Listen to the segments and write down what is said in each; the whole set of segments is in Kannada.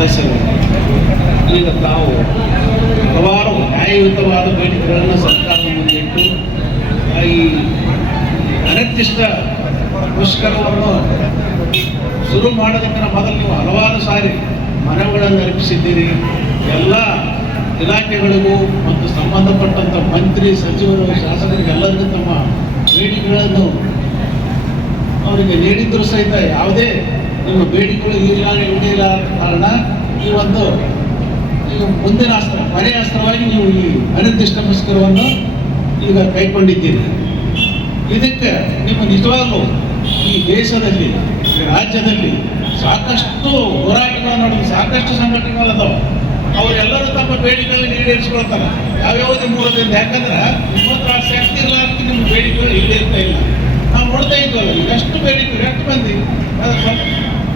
ಸದಸ್ಯರು ಈಗ ತಾವು ಹಲವಾರು ನ್ಯಾಯಯುತವಾದ ಬೇಡಿಕೆಗಳನ್ನು ಸರ್ಕಾರದ ಮುಂದೆ ಇಟ್ಟು ಈ ಅನಿರ್ದಿಷ್ಟ ಮುಷ್ಕರವನ್ನು ಶುರು ಮಾಡೋದಕ್ಕಿಂತ ಮೊದಲು ನೀವು ಹಲವಾರು ಸಾರಿ ಮನವಿಗಳನ್ನು ಅರ್ಪಿಸಿದ್ದೀರಿ. ಎಲ್ಲ ಇಲಾಖೆಗಳಿಗೂ ಮತ್ತು ಸಂಬಂಧಪಟ್ಟಂಥ ಮಂತ್ರಿ, ಸಚಿವರು, ಶಾಸಕರಿಗೆಲ್ಲರಿಗೂ ತಮ್ಮ ಬೇಡಿಕೆಗಳನ್ನು ಅವರಿಗೆ ನೀಡಿದ್ದರೂ ಸಹಿತ ಯಾವುದೇ ನಿಮ್ಮ ಬೇಡಿಕೆಗಳು ಈಡೇರಿಲ್ಲ ಕಾರಣ ಈ ಒಂದು ಮುಂದಿನ ಅಸ್ತ್ರ, ಕೊನೆಯ ಅಸ್ತ್ರವಾಗಿ ನೀವು ಈ ಅನಿರ್ದಿಷ್ಟ ಮುಷ್ಕರವನ್ನು ಈಗ ಕೈಗೊಂಡಿದ್ದೀರಿ. ಇದಕ್ಕೆ ನಿಮ್ಮ ನಿಜವಾಗಲೂ ಈ ದೇಶದಲ್ಲಿ, ಈ ರಾಜ್ಯದಲ್ಲಿ ಸಾಕಷ್ಟು ಹೋರಾಟಗಳು ನಡೆದು ಸಾಕಷ್ಟು ಸಂಘಟನೆಗಳದಾವೆ. ಅವರೆಲ್ಲರೂ ತಮ್ಮ ಬೇಡಿಕೆಗಳನ್ನು ಈಡೇರಿಸ್ಕೊಳ್ತಾರೆ ಯಾವ್ಯಾವುದೇ ಮೂಲದಿಂದ. ಯಾಕಂದ್ರೆ ನಿಮ್ಮತ್ರ ಶಕ್ತಿ ಇರಲಾರ್ದು ನಿಮ್ಮ ಬೇಡಿಕೆಗಳು ಈಡೇರ್ತಾ ಇಲ್ಲ. ನಾವು ನೋಡ್ತಾ ಇದ್ವಲ್ಲ, ಎಷ್ಟು ಬೇಡಿಕೆ, ಎಷ್ಟು ಮಂದಿ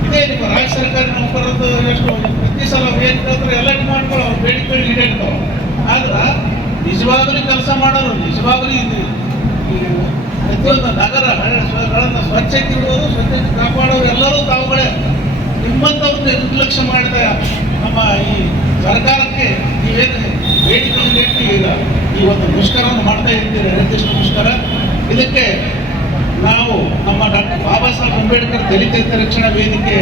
ಇದೇ ನಿಮ್ಮ ರಾಜ್ಯ ಸರ್ಕಾರಿ ನೌಕರರದ್ದು ಎಷ್ಟು ಪ್ರತಿ ಸಲ ಏನು ಕೇಳ್ತಾರೆ ಎಲ್ಲ ಮಾಡ್ಕೊಳ್ಳೋ ಅವ್ರ ಬೇಡಿಕೆಗಳು ಈಡೇರ್ತಾವೆ. ಆದ್ರೆ ನಿಜವಾಗಲೂ ಕೆಲಸ ಮಾಡೋರು, ನಿಜವಾಗಲೂ ಇದು ಪ್ರತಿಯೊಂದು ನಗರಗಳನ್ನು ಸ್ವಚ್ಛತೆ ಇಡುವುದು, ಸ್ವಚ್ಛತೆ ಕಾಪಾಡೋರು ಎಲ್ಲರೂ ತಾವುಗಳೇ. ನಿಮ್ಮಂಥವ್ರನ್ನ ನಿರ್ಲಕ್ಷ್ಯ ಮಾಡಿದ ನಮ್ಮ ಈ ಸರ್ಕಾರಕ್ಕೆ ನೀವೇನು ಬೇಡಿಕೆಗಳನ್ನು ಇಟ್ಟು ಈಗ ಈ ಒಂದು ಮುಷ್ಕರವನ್ನು ಮಾಡ್ತಾ ಇರ್ತೀರಿ, ನಿರ್ದಿಷ್ಟ ಮುಷ್ಕರ. ಇದಕ್ಕೆ ನಾವು ನಮ್ಮ ಡಾಕ್ಟರ್ ಬಾಬಾ ಸಾಹೇಬ್ ಅಂಬೇಡ್ಕರ್ ದಲಿತ ಹಿತರಕ್ಷಣಾ ವೇದಿಕೆ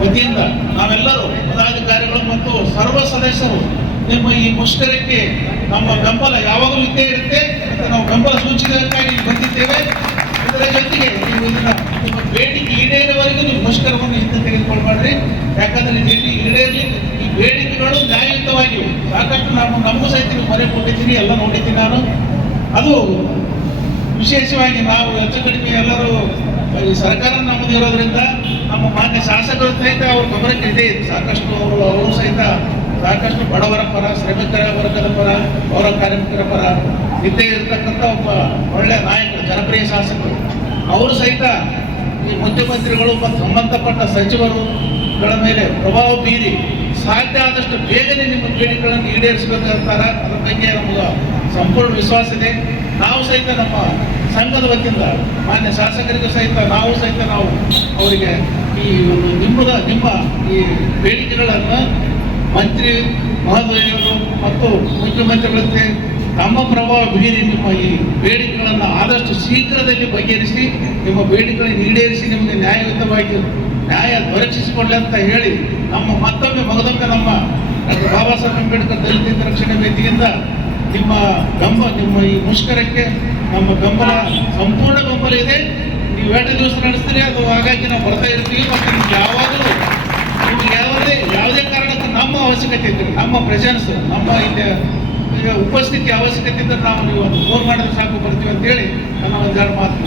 ವತಿಯಿಂದ ನಾವೆಲ್ಲರೂ ಪದಾಧಿಕಾರಿಗಳು ಮತ್ತು ಸರ್ವ ಸದಸ್ಯರು ನಿಮ್ಮ ಈ ಮುಷ್ಕರಕ್ಕೆ ನಮ್ಮ ಬೆಂಬಲ ಯಾವಾಗಲೂ ಇದ್ದೇ ಇರುತ್ತೆ ಮತ್ತು ನಾವು ಬೆಂಬಲ ಸೂಚಿಸಬೇಕಾಗಿ ಬಂದಿದ್ದೇವೆ. ಇದರ ಜೊತೆಗೆ ನೀವು ಇದನ್ನ ನಿಮ್ಮ ಬೇಡಿಕೆ ಈಡೇರುವವರೆಗೂ ನೀವು ಮುಷ್ಕರವನ್ನು ಹಿಂದೆ ತೆಗೆದುಕೊಳ್ಬಾರ್ರಿ. ಯಾಕಂದ್ರೆ ಈಡೇರಲಿ ಈ ಬೇಡಿಕೆಗಳು ನ್ಯಾಯಯುತವಾಗಿವೆ. ಸಾಕಷ್ಟು ನಮಗೂ ಸಹಿತ ನೀವು ಮನೆ ಕೊಟ್ಟಿದ್ದೀನಿ, ಎಲ್ಲ ನೋಡಿದ್ದೀನಿ ನಾನು. ಅದು ವಿಶೇಷವಾಗಿ ನಾವು ಹೆಚ್ಚು ಕಡಿಮೆ ಎಲ್ಲರೂ ಈ ಸರ್ಕಾರ ನಮ್ಮದು ಇರೋದ್ರಿಂದ ನಮ್ಮ ಮಾನ್ಯ ಶಾಸಕರು ಸಹಿತ ಅವ್ರ ಗಮನಕ್ಕೆ ಇದೆ. ಸಾಕಷ್ಟು ಅವರು ಸಹಿತ ಸಾಕಷ್ಟು ಬಡವರ ಪರ, ಶ್ರಮಿಕರ ವರ್ಗದ ಪರ, ಪೌರ ಕಾರ್ಮಿಕರ ಪರ ಇದ್ದೇ ಇರತಕ್ಕಂಥ ಒಬ್ಬ ಒಳ್ಳೆಯ ನಾಯಕರು, ಜನಪ್ರಿಯ ಶಾಸಕರು. ಅವರು ಸಹಿತ ಈ ಮುಖ್ಯಮಂತ್ರಿಗಳು ಮತ್ತು ಸಂಬಂಧಪಟ್ಟ ಸಚಿವರುಗಳ ಮೇಲೆ ಪ್ರಭಾವ ಬೀರಿ ಸಾಧ್ಯ ಆದಷ್ಟು ಬೇಗನೆ ನಿಮ್ಮ ಬೇಡಿಕೆಗಳನ್ನು ಈಡೇರಿಸಬೇಕಂತಾರೆ. ಅದ್ರ ಬಗ್ಗೆ ನಮಗೆ ಸಂಪೂರ್ಣ ವಿಶ್ವಾಸ ಇದೆ. ನಾವು ಸಹಿತ ನಮ್ಮ ಸಂಘದ ವತಿಯಿಂದ ಮಾನ್ಯ ಶಾಸಕರಿಗೂ ಸಹಿತ ನಾವು ಅವರಿಗೆ ಈ ಒಂದು ನಿಮ್ಮ ಈ ಬೇಡಿಕೆಗಳನ್ನು ಮಂತ್ರಿ ಮಹೋದಯರು ಮತ್ತು ಮುಖ್ಯಮಂತ್ರಿಗಳಂತೆ ತಮ್ಮ ಪ್ರಭಾವ ಬೀರಿ ನಿಮ್ಮ ಈ ಬೇಡಿಕೆಗಳನ್ನು ಆದಷ್ಟು ಶೀಘ್ರದಲ್ಲಿ ಬಗೆಹರಿಸಿ ನಿಮ್ಮ ಬೇಡಿಕೆಗಳನ್ನು ಈಡೇರಿಸಿ ನಿಮಗೆ ನ್ಯಾಯಯುತವಾಗಿ ನ್ಯಾಯ ದೊರಕಿಸಿಕೊಳ್ಳಿ ಅಂತ ಹೇಳಿ ಮಗದೊಮ್ಮೆ ನಮ್ಮ ಡಾಕ್ಟರ್ ಬಾಬಾ ಸಾಹೇಬ್ ಅಂಬೇಡ್ಕರ್ ದಲಿತ ಹಿತರಕ್ಷಣಾ ವೇದಿಕೆಯಿಂದ ನಿಮ್ಮ ಈ ಮುಷ್ಕರಕ್ಕೆ ನಮ್ಮ ಬೆಂಬಲ, ಸಂಪೂರ್ಣ ಬೆಂಬಲ ಇದೆ. ನೀವು 2 ದಿವಸ ನಡೆಸ್ತೀರಿ, ಅದು ಹಾಗಾಗಿ ನಾವು ಬರ್ತಾ ಇರ್ತೀವಿ. ಮತ್ತು ನಿಮ್ಗೆ ಯಾವುದೇ ಕಾರಣಕ್ಕೂ ನಮ್ಮ ಅವಶ್ಯಕತೆ ಇದ್ದರೆ, ನಮ್ಮ ಪ್ರೆಸೆನ್ಸ್, ನಮ್ಮ ಈಗ ಉಪಸ್ಥಿತಿ ಅವಶ್ಯಕತೆ ಇದ್ದರೆ ನಾವು ನೀವು ಫೋನ್ ಮಾಡಿದ್ರೆ ಸಾಕು ಬರ್ತೀವಿ ಅಂತೇಳಿ ನನ್ನ ಒಂದೆರಡು ಮಾತು.